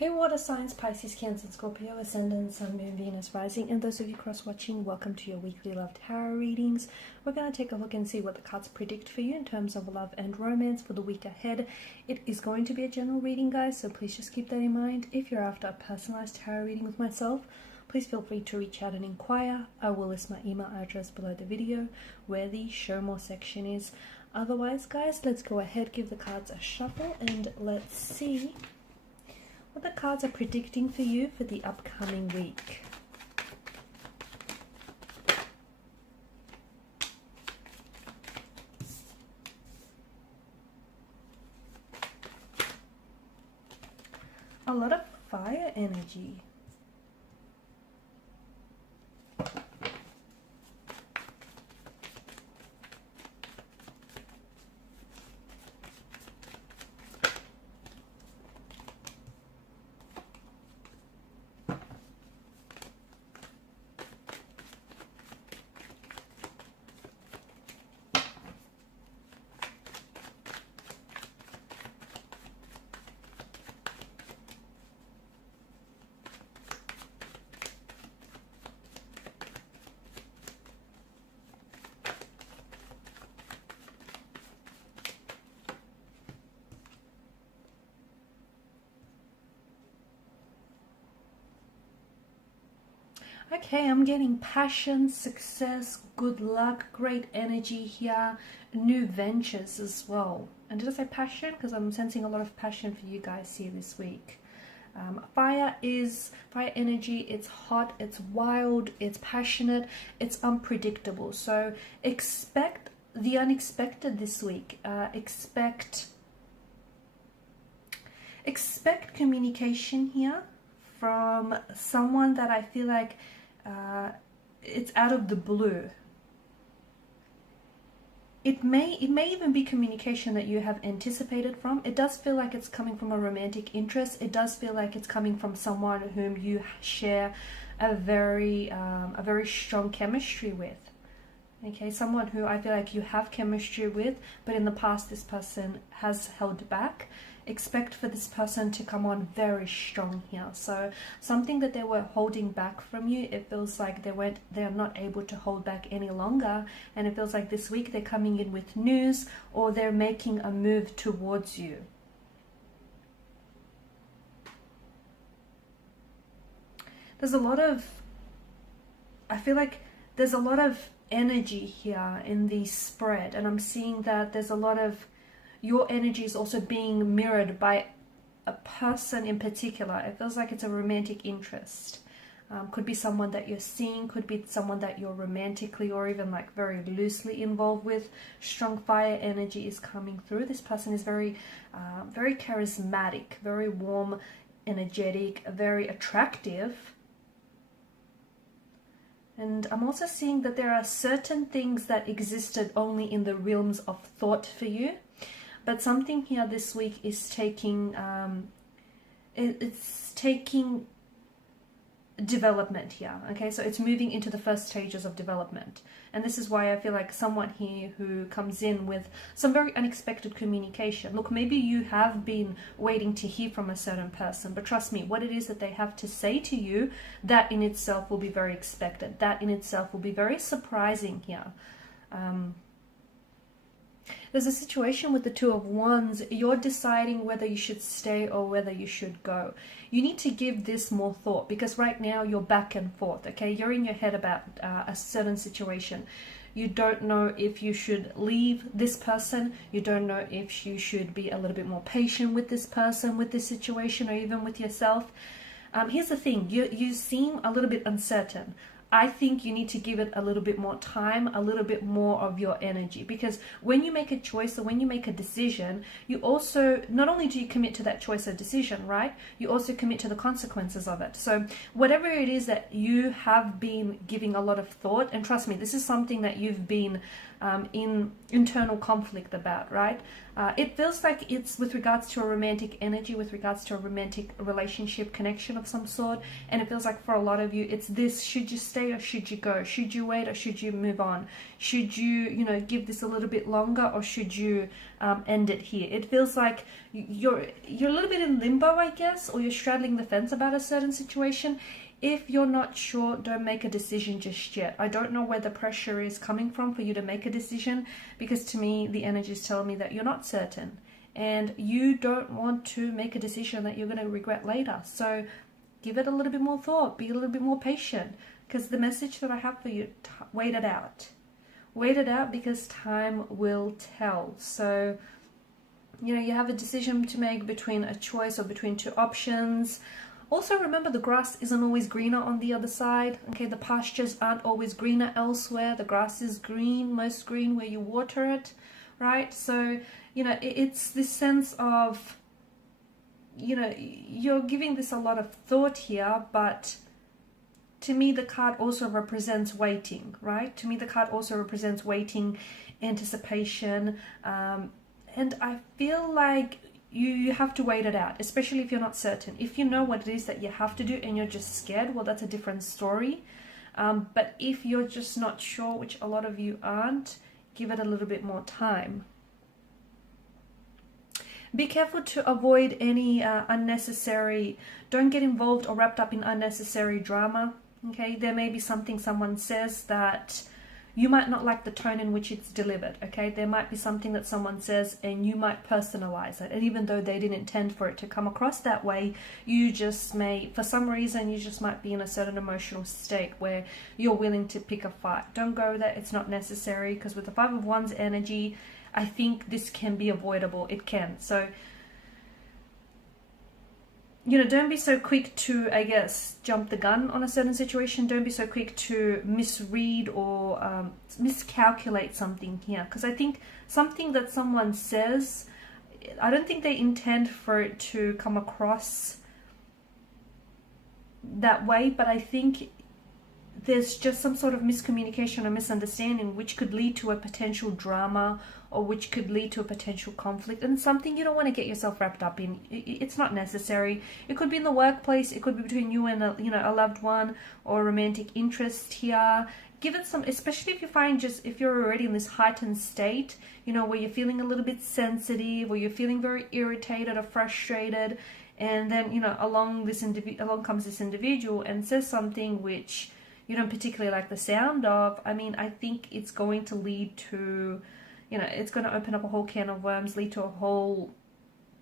Hey water signs, Pisces, Cancer, Scorpio, Ascendant, Sun, Moon, Venus, Rising, and those of you cross-watching, welcome to your weekly love tarot readings. We're going to take a look and see what the cards predict for you in terms of love and romance for the week ahead. It is going to be a general reading, guys, so please just keep that in mind. If you're after a personalized tarot reading with myself, please feel free to reach out and inquire. I will list my email address below the video where the show more section is. Otherwise, guys, let's go ahead, give the cards a shuffle, and let's see what the cards are predicting for you for the upcoming week. A lot of fire energy. Okay, I'm getting passion, success, good luck, great energy here, new ventures as well. And did I say passion? Because I'm sensing a lot of passion for you guys here this week. Fire energy. It's hot, it's wild, it's passionate, it's unpredictable. So expect the unexpected this week. Expect communication here from someone that I feel like it's out of the blue. It may even be communication that you have anticipated from. It does feel like it's coming from a romantic interest. It does feel like it's coming from someone whom you share a very strong chemistry with. Okay, someone who I feel like you have chemistry with, but in the past this person has held back. Expect for this person to come on very strong here. So something that they were holding back from you, it feels like they're not able to hold back any longer, and it feels like this week they're coming in with news, or they're making a move towards you. There's a lot of, I feel like there's a lot of energy here in the spread, and I'm seeing that there's a lot of your energy is also being mirrored by a person in particular. It feels like it's a romantic interest. Could be someone that you're seeing, could be someone that you're romantically or even like very loosely involved with. Strong fire energy is coming through. This person is very charismatic, very warm, energetic, very attractive. And I'm also seeing that there are certain things that existed only in the realms of thought for you. But something here this week is taking, it's taking development here, okay? So it's moving into the first stages of development. And this is why I feel like someone here who comes in with some very unexpected communication. Look, maybe you have been waiting to hear from a certain person, but trust me, what it is that they have to say to you, that in itself will be very expected. That in itself will be very surprising here. There's a situation with the Two of Wands. You're deciding whether you should stay or whether you should go. You need to give this more thought, because right now you're back and forth, okay? You're in your head about a certain situation. You don't know if you should leave this person. You don't know if you should be a little bit more patient with this person, with this situation, or even with yourself. Here's the thing. You seem a little bit uncertain. I think you need to give it a little bit more time, a little bit more of your energy, because when you make a choice or when you make a decision, you also, not only do you commit to that choice or decision, right? You also commit to the consequences of it. So whatever it is that you have been giving a lot of thought, and trust me, this is something that you've been in internal conflict about, right? It feels like it's with regards to a romantic energy, with regards to a romantic relationship connection of some sort. And it feels like for a lot of you, it's this: should you stay or should you go? Should you wait or should you move on? Should you, give this a little bit longer, or should you end it here? It feels like you're a little bit in limbo, I guess, or you're straddling the fence about a certain situation. If you're not sure, don't make a decision just yet. I don't know where the pressure is coming from for you to make a decision, because to me, the energy is telling me that you're not certain and you don't want to make a decision that you're going to regret later. So give it a little bit more thought, be a little bit more patient, because the message that I have for you, wait it out. Wait it out, because time will tell. So, you have a decision to make between a choice or between two options. Also, remember, the grass isn't always greener on the other side. Okay, the pastures aren't always greener elsewhere. The grass is green, most green where you water it, right? So, it's this sense of, you're giving this a lot of thought here, but to me, the card also represents waiting, right? To me, the card also represents waiting, anticipation, and I feel like you have to wait it out, especially if you're not certain. If you know what it is that you have to do and you're just scared, well, that's a different story. But if you're just not sure, which a lot of you aren't, give it a little bit more time. Be careful to avoid any unnecessary, don't get involved or wrapped up in unnecessary drama. Okay, there may be something someone says that you might not like the tone in which it's delivered. Okay, there might be something that someone says and you might personalize it, and even though they didn't intend for it to come across that way, you just may, for some reason, you just might be in a certain emotional state where you're willing to pick a fight. Don't go there, it's not necessary, because with the Five of Wands energy, I think this can be avoidable. It can. So, don't be so quick to, I guess, jump the gun on a certain situation. Don't be so quick to misread or miscalculate something here. Because I think something that someone says, I don't think they intend for it to come across that way, but I think there's just some sort of miscommunication or misunderstanding which could lead to a potential drama, or which could lead to a potential conflict, and something you don't want to get yourself wrapped up in. It's not necessary. It could be in the workplace, it could be between you and a loved one, or a romantic interest here. Give it some, especially if you find, if you're already in this heightened state, where you're feeling a little bit sensitive, or you're feeling very irritated or frustrated, and then along comes this individual and says something which you don't particularly like the sound of. I mean, I think it's going to lead to, it's going to open up a whole can of worms, lead to a whole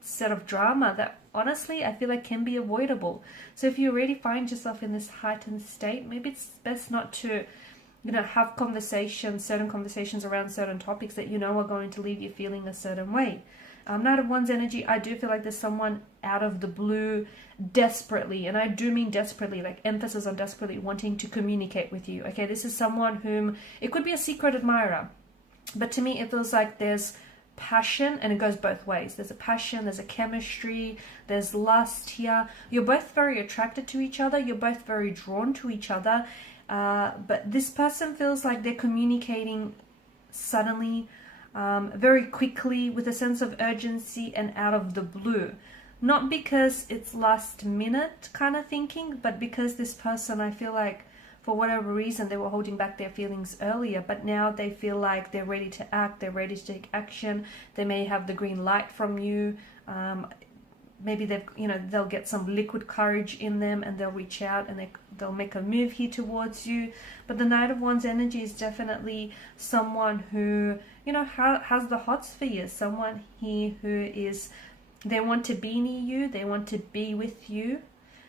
set of drama that honestly I feel like can be avoidable. So if you already find yourself in this heightened state, maybe it's best not to, have certain conversations around certain topics that are going to leave you feeling a certain way. Knight of Wands energy, I do feel like there's someone out of the blue desperately, and I do mean desperately, like emphasis on desperately, wanting to communicate with you. Okay, this is someone whom, it could be a secret admirer, but to me it feels like there's passion, and it goes both ways. There's a passion, there's a chemistry, there's lust here. You're both very attracted to each other, you're both very drawn to each other, but this person feels like they're communicating suddenly, very quickly, with a sense of urgency and out of the blue. Not because it's last minute kind of thinking, but because this person, I feel like, for whatever reason, they were holding back their feelings earlier, but now they feel like they're ready to act, they're ready to take action. They may have the green light from you. Maybe they'll get some liquid courage in them, and they'll reach out and they'll make a move here towards you. But the Knight of Wands energy is definitely someone who, has the hots for you. Someone here who is, they want to be near you, they want to be with you,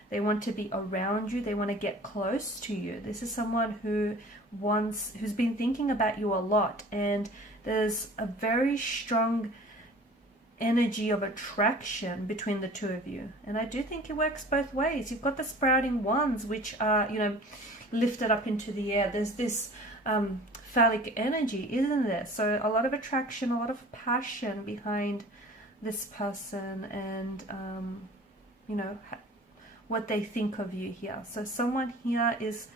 they want to be around you, they want to get close to you. This is someone who's been thinking about you a lot, and there's a very strong energy of attraction between the two of you. And I do think it works both ways. You've got the sprouting wands, which are, lifted up into the air. There's this phallic energy, isn't there? So a lot of attraction, a lot of passion behind this person, and what they think of you here. So someone here is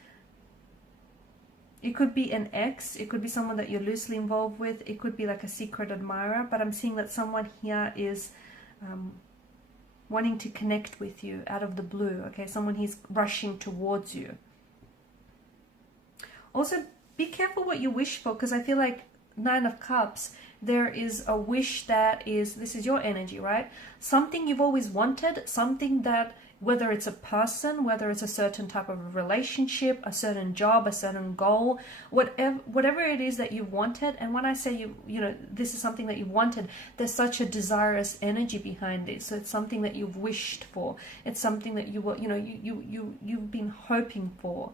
It could be an ex, it could be someone that you're loosely involved with, it could be like a secret admirer, but I'm seeing that someone here is wanting to connect with you out of the blue, okay? Someone who's rushing towards you. Also, be careful what you wish for, because I feel like Nine of Cups, there is a wish that is, this is your energy, right? Something you've always wanted, something that, whether it's a person, whether it's a certain type of relationship, a certain job, a certain goal, whatever it is that you wanted. And when I say you know, this is something that you wanted, there's such a desirous energy behind this. So it's something that you've wished for. It's something that you've been hoping for.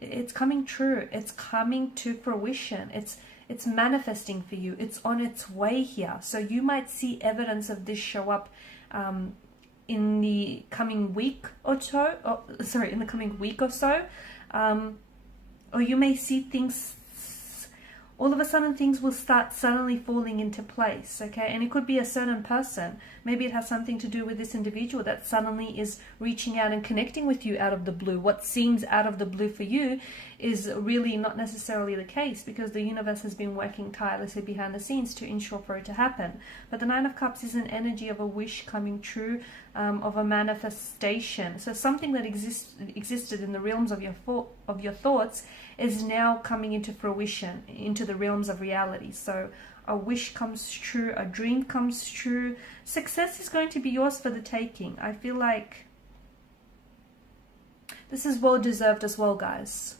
It's coming true. It's coming to fruition. It's manifesting for you. It's on its way here. So you might see evidence of this show up in the coming week or so. In the coming week or so. Or you may see things, all of a sudden things will start suddenly falling into place, okay? And it could be a certain person. Maybe it has something to do with this individual that suddenly is reaching out and connecting with you out of the blue. What seems out of the blue for you is really not necessarily the case, because the universe has been working tirelessly behind the scenes to ensure for it to happen. But the Nine of Cups is an energy of a wish coming true, of a manifestation. So something that existed in the realms of your thoughts is now coming into fruition, into the realms of reality. So a wish comes true, a dream comes true. Success is going to be yours for the taking. I feel like this is well deserved as well, guys.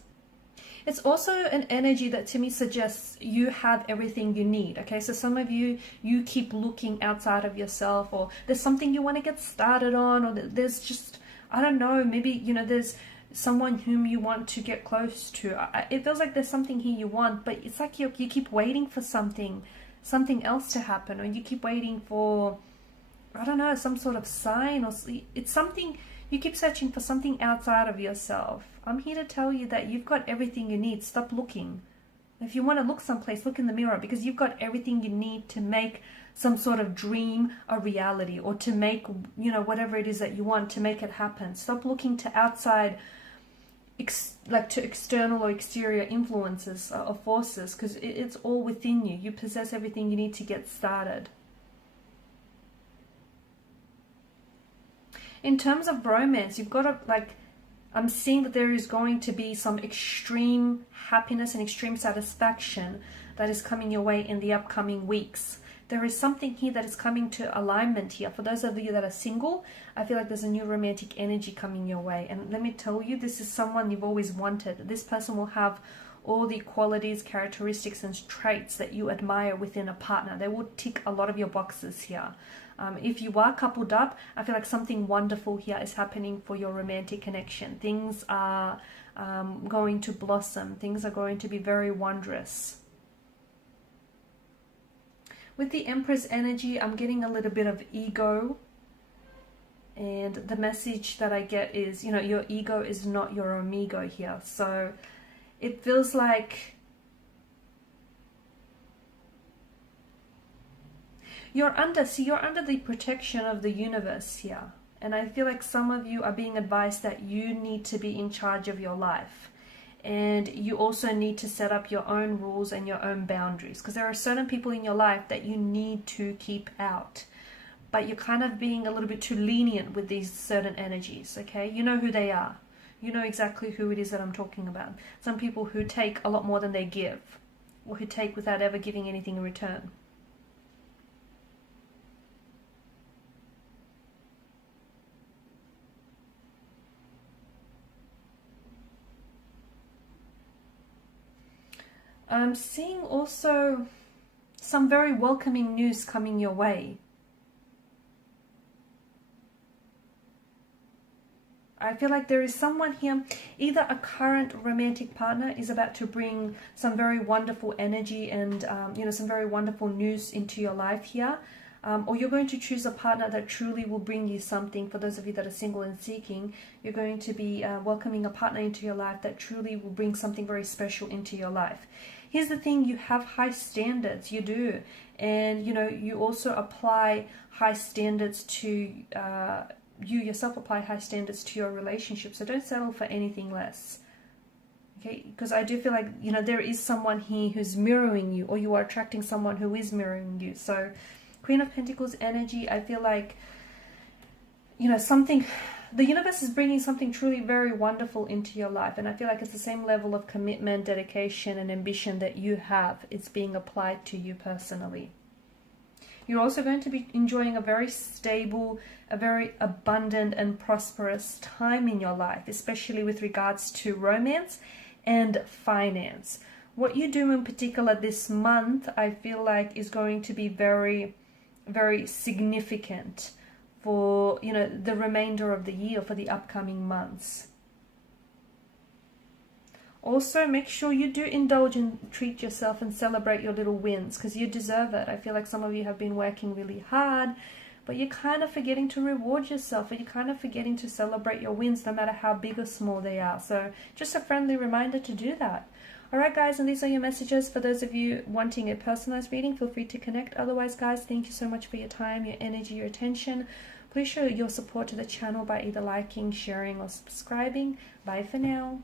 It's also an energy that to me suggests you have everything you need, okay? So some of you keep looking outside of yourself, or there's something you want to get started on, or there's just, I don't know, maybe, you know, there's someone whom you want to get close to. It feels like there's something here you want, but it's like you keep waiting for something else to happen, or you keep waiting for, I don't know, some sort of sign, or it's something, you keep searching for something outside of yourself. I'm here to tell you that you've got everything you need. Stop looking. If you want to look someplace, look in the mirror, because you've got everything you need to make some sort of dream a reality, or to make, you know, whatever it is that you want, to make it happen. Stop looking to outside, like to external or exterior influences or forces, because it's all within you. You possess everything you need to get started. In terms of romance, you've got to, like, I'm seeing that there is going to be some extreme happiness and extreme satisfaction that is coming your way in the upcoming weeks. There is something here that is coming to alignment here. For those of you that are single, I feel like there's a new romantic energy coming your way. And let me tell you, this is someone you've always wanted. This person will have all the qualities, characteristics, and traits that you admire within a partner. They will tick a lot of your boxes here. If you are coupled up, I feel like something wonderful here is happening for your romantic connection. Things are going to blossom. Things are going to be very wondrous. With the Empress energy, I'm getting a little bit of ego. And the message that I get is, you know, your ego is not your amigo here. So it feels like you're under the protection of the universe here. And I feel like some of you are being advised that you need to be in charge of your life. And you also need to set up your own rules and your own boundaries, because there are certain people in your life that you need to keep out. But you're kind of being a little bit too lenient with these certain energies, okay? You know who they are. You know exactly who it is that I'm talking about. Some people who take a lot more than they give, or who take without ever giving anything in return. I'm seeing also some very welcoming news coming your way. I feel like there is someone here, either a current romantic partner is about to bring some very wonderful energy and you know, some very wonderful news into your life here. Or you're going to choose a partner that truly will bring you something. For those of you that are single and seeking, you're going to be welcoming a partner into your life that truly will bring something very special into your life. Here's the thing, you have high standards, you do. And, you know, you also apply high standards to, you yourself apply high standards to your relationship. So don't settle for anything less. Okay, because I do feel like, you know, there is someone here who's mirroring you, or you are attracting someone who is mirroring you. So Queen of Pentacles energy, I feel like, you know, something, the universe is bringing something truly very wonderful into your life. And I feel like it's the same level of commitment, dedication, and ambition that you have. It's being applied to you personally. You're also going to be enjoying a very stable, a very abundant and prosperous time in your life, especially with regards to romance and finance. What you do in particular this month, I feel like, is going to be very, very significant for, you know, the remainder of the year, for the upcoming months. Also, make sure you do indulge and treat yourself and celebrate your little wins, because you deserve it. I feel like some of you have been working really hard, but you're kind of forgetting to reward yourself, or you're kind of forgetting to celebrate your wins, no matter how big or small they are. So just a friendly reminder to do that. Alright guys, and these are your messages. For those of you wanting a personalized reading, feel free to connect. Otherwise guys, thank you so much for your time, your energy, your attention. Please show your support to the channel by either liking, sharing, or subscribing. Bye for now.